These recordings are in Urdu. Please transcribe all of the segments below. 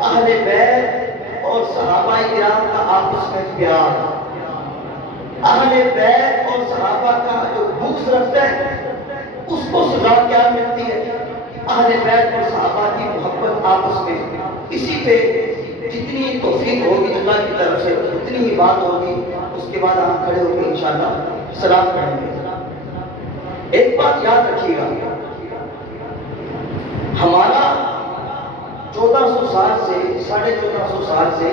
اہل بیت اور صحابہ کرام کا آپس میں پیار، اہل بیت اور صحابہ کا جو بغض رکھتا ہے اس کو سزا کیا ملتی ہے؟ اہل بیت اور صحابہ کی محبت آپس میں، اسی پہ جتنی توفیق ہوگی اللہ کی طرف سے اتنی ہی بات ہوگی. اس کے بعد ہم کھڑے ہو کے انشاءاللہ سلام پڑھیں گے. ایک بات یاد رکھیے گا، ہمارا 1400 سال سے 1450 سال سے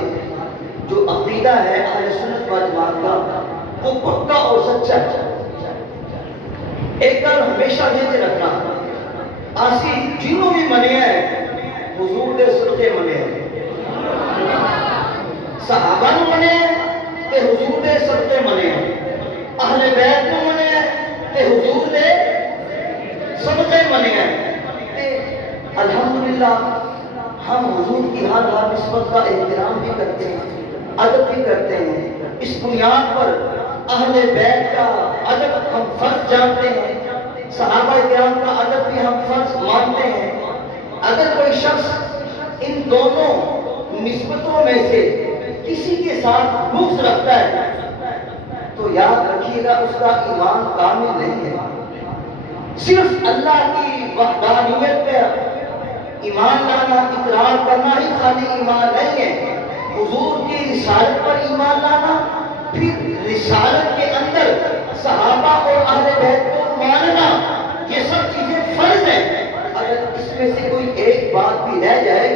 جو عقیدہ ہے اہل سنت و جماعت کا، وہ پکا اور سچا ہے. ایک گل ہمیشہ ذہن رکھنا، آسی جنوں بھی منیا ہے حضور دے صدقے منیا ہے، صحابہ نو منیا ہے تے حضور دے صدقے منیا ہے، اہل بیت نو منیا ہے تے حضور دے صدقے منیا ہے. الحمدللہ ہم حضور کی ہر نسبت کا احترام بھی کرتے ہیں، ادب بھی کرتے ہیں. اس بنیاد پر اہل بیت کا ادب ہم فرض جانتے ہیں، صحابہ کرام کا ادب بھی ہم فرض مانتے ہیں. اگر کوئی شخص ان دونوں نسبتوں میں سے کسی کے ساتھ بغض رکھتا ہے تو یاد رکھیے گا اس کا ایمان کامل نہیں ہے. صرف اللہ کی وحدانیت پہ ایمان لانا، اقرار کرنا ہی خالی ایمان نہیں ہے. حضور کی رسالت پر ایمان لانا، پھر رسالت کے اندر صحابہ اور اہل بیت کو ماننا، یہ سب چیزیں فرض ہیں. اگر اس میں سے کوئی ایک بات بھی رہ جائے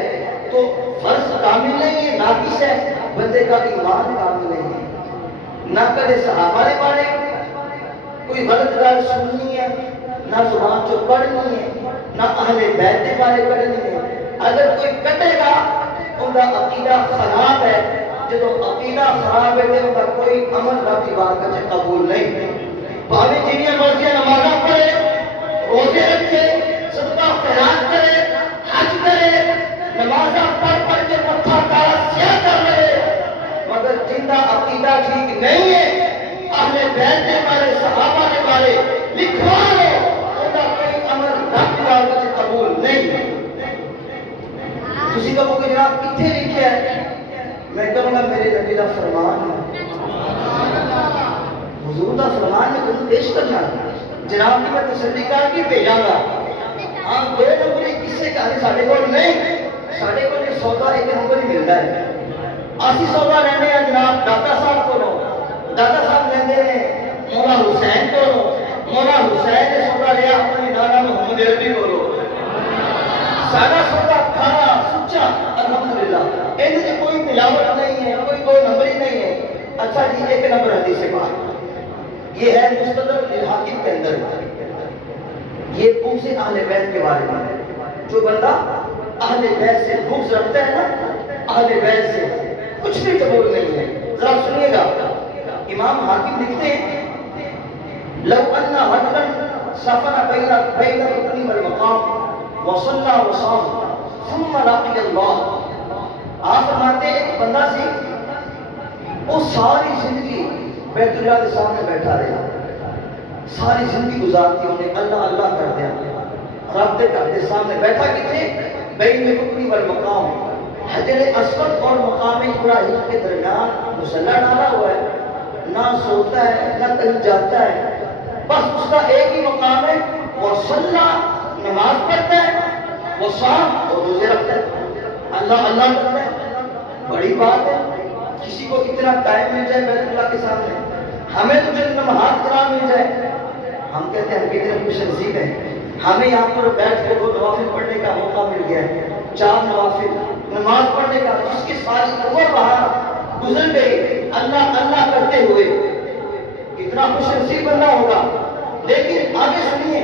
تو فرض کامل نہیں ہے، ناقص ہے، بندے کا ایمان کامل نہیں ہے. نہ کدے صحابہ نے بارے کوئی غلط گل سننی ہے، نہ زبان چو پڑھنی ہے، نہ اہل بیت کے بارے پڑھنی ہے. اگر کوئی کٹے گا ان کا عقیدہ خراب ہے. جب عقیدہ خراب ہے تو ان کا کوئی عمل رب کی بارگاہ میں قبول نہیں. بھاوے جنیاں مرضیاں نمازاں پڑھے، روزے رکھے، صدقہ خیرات کرے، حج کرے، نمازاں پڑھ پڑھ کے متھا کالا سیاہ کر رہے، مگر جن کا عقیدہ ٹھیک نہیں ہے، اہل بیت کے بارے، صحابہ کے بارے لکھوا لو، ان کا کوئی عمل رب کی بارگاہ میں قبول نہیں ہے. کسی کا وہ جناب کتنے لکھا ہے؟ میں کہوں گا میرے نبی کا فرمان ہے، حضور کا فرمان میں تمہیں پیش کرنا. جناب کی میں تسلی کر کے بھیجاں گا. ہاں 2 نمبری کسے کہنے ساڑھے کو نہیں، ساڑھے کو جو سودا 1 نمبر ہی ملتا ہے. آسی سودا رہنے ہیں جناب داتا صاحب کو لو، داتا صاحب رہنے ہیں مولا حسین کو لو، مولا حسین نے سودا لیا اپنی نانا محمد عربی کو لو. سارا سودا کھانا سچا الحمدللہ، ان سے کوئی ملاوٹ نہیں ہے، کوئی 2 نمبر ہی نہیں ہے. اچھا جی 1 نمبر حدیث پاک یہ ہے مستدرک للحاکم کے اندر، یہ بغض اہل بیت کے بارے میں. جو بندہ اہل بیت سے بغض رکھتا ہے نا، اہل بیت سے کچھ بھی قبول نہیں ہے. ذرا سنیے گا، امام حاکم لکھتے ہیں لو ان رجلا سفر بین الرکن والمقام وصلى وصام ثم لقي اللہ. آپ فرماتے ہیں ایک بندہ سی وہ ساری زندگی بیت اللہ کے سامنے بیٹھا رہا، ساری زندگی گزارتی انہیں اللہ اللہ کر دیا، رب کے گھر کے سامنے بیٹھا کتنے بین الرکن والمقام، حجر اسود اور مقام ابراہیم کے درمیان مصلی ڈالا ہوا ہے. نہ سوتا ہے نہ کہیں جاتا ہے، بس اس کا ایک ہی مقام ہے، وصلی نماز پڑھتا ہے، وہ صام اور روزے رکھتا ہے، اللہ اللہ کرتا ہے. بڑی بات ہے کسی کو اتنا ٹائم مل جائے بیت اللہ کے سامنے. ہمیں تو جب نماز قرآن مل جائے ہم کہتے ہیں ہم کتنے خوش نصیب ہیں، ہمیں یہاں پر بیٹھ کے 2 نوافل پڑھنے کا موقع مل گیا ہے، 4 نوافل نماز پڑھنے کا. جس کی ساری عمر وہاں گزر گئی اللہ اللہ کرتے ہوئے، کتنا خوش نصیب بندہ ہوگا. لیکن آگے سنیے،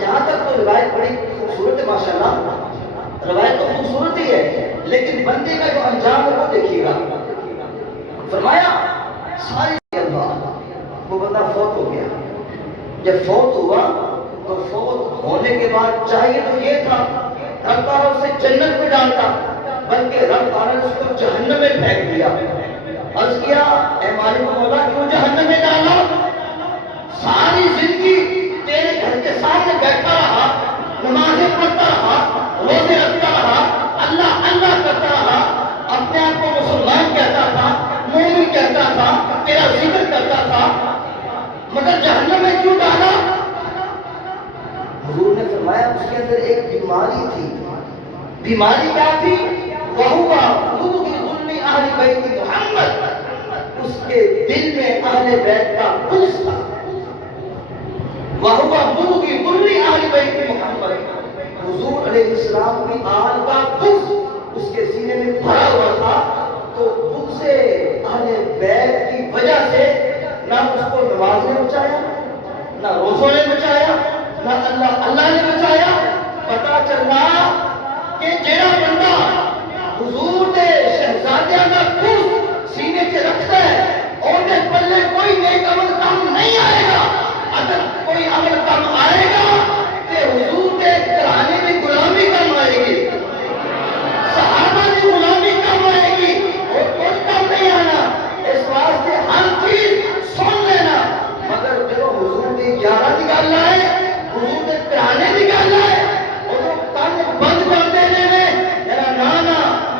یہاں تک تو روایت بڑی خوبصورت ہے ماشاءاللہ، روایت تو خوبصورت ہی ہے، لیکن بندے کا جو انجام ہے وہ دیکھیے گا. فرمایا ساری اللہ وہ بندہ فوت ہو گیا. جب فوت ہوا تو فوت ہونے کے بعد چاہیے تو یہ تھا رب تعالیٰ اسے جنت میں ڈالتا، بلکہ رب تعالیٰ نے اس کو جہنم میں پھینک دیا. عرض کیا اے مالک مولا کیوں جہنم میں ڈالا؟ ساری زندگی تیرے گھر کے سامنے بیٹھا رہا، نمازیں پڑھتا رہا، روزے رکھتا رہا، اللہ اللہ کرتا رہا، اندر ایک بیماری تھی. بیماری کیا تھی؟ وَهُوَ مُبْغِضٌ لِأَهْلِ بَيْتِ مُحَمَّد. اس کے دل میں اہل بیت کا بغض تھا. وَهُوَ مُبْغِضٌ لِأَهْلِ بَيْتِ مُحَمَّد. حضور علیہ السلام کی آل کا بغض اس کے سینے میں بھرا ہوا تھا. تو بغض اہل بیت کی وجہ سے نہ اس کو نماز نے بچایا، نہ روزوں نے بچایا، نہ اللہ نے بچایا. پتا چلا کہ جیڑا بندہ حضور دے شہزادیاں دا بغض سینے سے رکھتا ہے اور دے پلے کوئی نیک عمل کام نہیں آئے گا. اگر کوئی عمل کام آئے گا کہ حضور دے گھرانے میں غلامی کام آئے گی، صحابہ کی غلامی کام آئے گی، اور کچھ کام نہیں آنا. اس واسطے ہر چیز سن لینا، مگر جب حضور دی یارہ دی گل آئے، حضور دے گھرانے دی گل آئے، اور کن بند کر دینے نے میرا نانا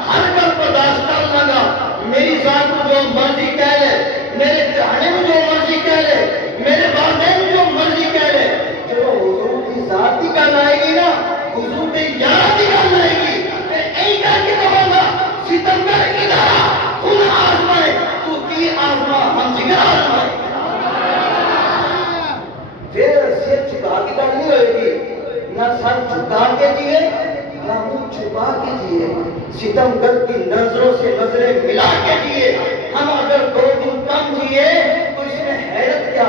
ہر گل برداشت کر لگا. میری ذات کو جو مرضی کہہ لے، میرے گھرانے میں جو مرضی کہہ لے، میرے والدین میں جو مرضی کہہ لے، جب حضور کی ذات کی گل آئے گی نا، حضور کی یارہ کی گل آئے گی، پھر یہی کہہ کے کہوں گا ستمگر ادھر خود آزمائے، تو کی آزما ہم جگر آزمائے. پھر سر جھکا کے گل نہیں ہوئے گی، نہ سر جھکا کے جیے نہ منہ چھپا کے جیے. ستمگر کی نظروں سے نظریں ملا کے جیے. ہم اگر 2 دن کم جیے تو اس میں حیرت کیا،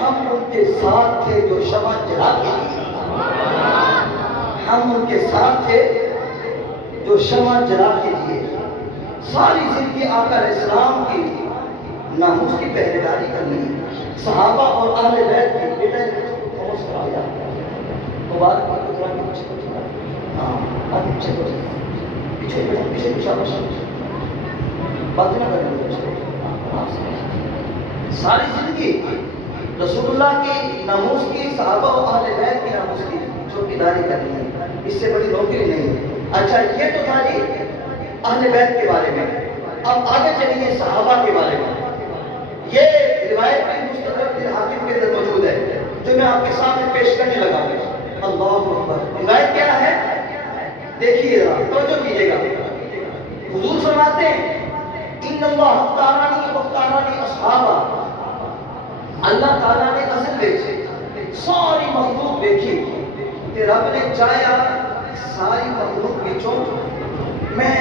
ہم ان کے ساتھ تھے جو شمع جلا کے جیے. ہم ان کے ساتھ تھے جو شمع جلا کے جیے. ساری زندگی آقا علیہ السلام کی ناموس کی پہرےداری کرنی، صحابہ اور اہل بیت کی. بیٹا خاموش کرا دیا مبارک بات کو تھوڑا پیچھے کو چلا. ہاں آگے پیچھے کو چلا، پیچھے بیٹا پیچھے شاباش بات نہ کریں. ساری زندگی رسول اللہ کی ناموس کی، صحابہ و اہل بیت کی ناموس کی چوکیداری کرنی ہے. اس سے بڑی نوکری نہیں. اچھا یہ تو تھا جی اہل بیت کے بارے میں. اب آگے چلیے صحابہ کے بارے میں. یہ روایت بھی مستدرک الحاکم کے اندر موجود ہے جو میں آپ کے سامنے پیش کرنے لگا ہوں. اللہ اکبر. روایت کیا ہے دیکھیے ذرا، توجہ کیجیے گا. حضور فرماتے ہیں ان اللہ اختارانی واختارانی اصحابہ. اللہ تعالیٰ نے اصل دیکھے ساری مخلوق دیکھی کہ رب نے چاہیا ساری مخلوق بچوں میں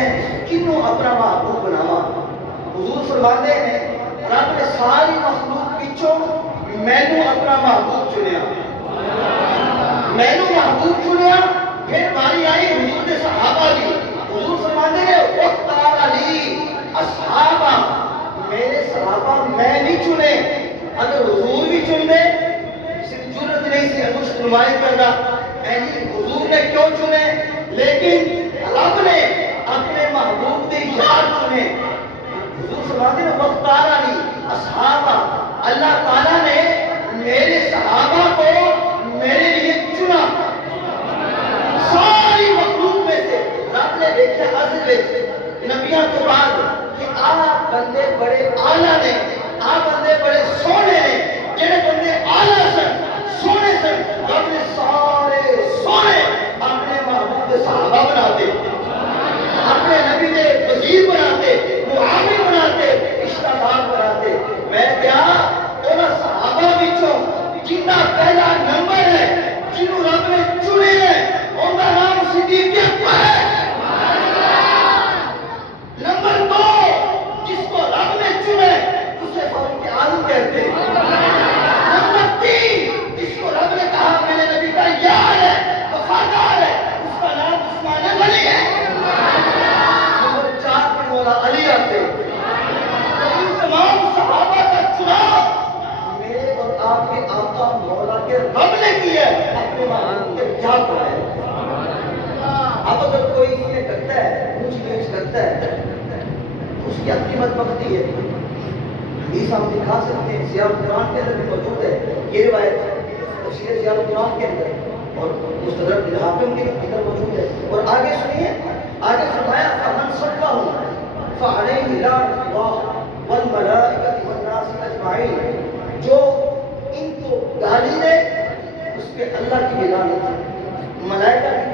کنوں اپنا محبوب بناوا. حضور فرماتے ہیں رب نے ساری مخلوق بچوں مینوں اپنا محبوب چنیا، مینوں محبوب چنیا. پھر باری آئی حضور کے صحابہ کی. حضور فرماتے ہیں اختار علی اصحابہ. میرے صحابہ میں نہیں چنے. اگر حضور بھی چن دے صرف جرت نہیں سی انگشت نمائی کرنا اینی حضور نے کیوں چنے، لیکن رب نے اپنے محبوب کے یار چنے. حضور فرماتے ہیں وختار علی اصحابہ. اللہ تعالیٰ نے میرے صحابہ کو میرے لیے چنا. ساری مخلوق میں سے رب نے دیکھا ازل نبیوں کے بعد کہ آپ بندے بڑے اعلیٰ نے، آپ بندے بڑے سونے نے. جڑے بندے اعلیٰ سن، سونے سن، رب نے سارے سونے اپنے محبوب کے صحابہ بناتے، اپنے نبی کے وزیر بناتے، معاون بناتے، رشتہ دار بناتے. میں کیا انہاں صحابہ وچوں جنہ پہلا نمبر ہے، جنہوں رب نے چنے ہے، ان کا نام صدیق اکبر ہے. نمبر 2 جس کو رب نے چنے اسے فاروق اعظم کہتے ہیں. نمبر 3 جس کو رب نے کہا میرے نبی کا یار ہے، وفادار ہے، اس کا نام عثمان غنی ہے. نمبر 4 پہ مولا علی آتے ہیں. تو ان تمام صحابہ کا چناؤ میرے اور آپ کے آقا مولا کے رب نے کیا ہے، اپنے محبوب کے یاد بنایا. اب اگر کوئی یہ کرتا ہے، اونچ نیچ کرتا ہے، اس کی اپنی بدبختی ہے. حدیث ہم دکھا سکتے ہیں، سیاہ قرآن کے اندر بھی موجود ہے یہ روایت، تفسیر سیاہ قرآن کے اندر اور مستدرک الحاکم کے اندر موجود ہے. اور آگے سنیے، آگے فرمایا فمن صدقہ فعلیہ لعنۃ اللہ والملائکۃ والناس اجمعین. جو ان کو گالی دے اس پہ اللہ کی لعنت ہے، ملائکہ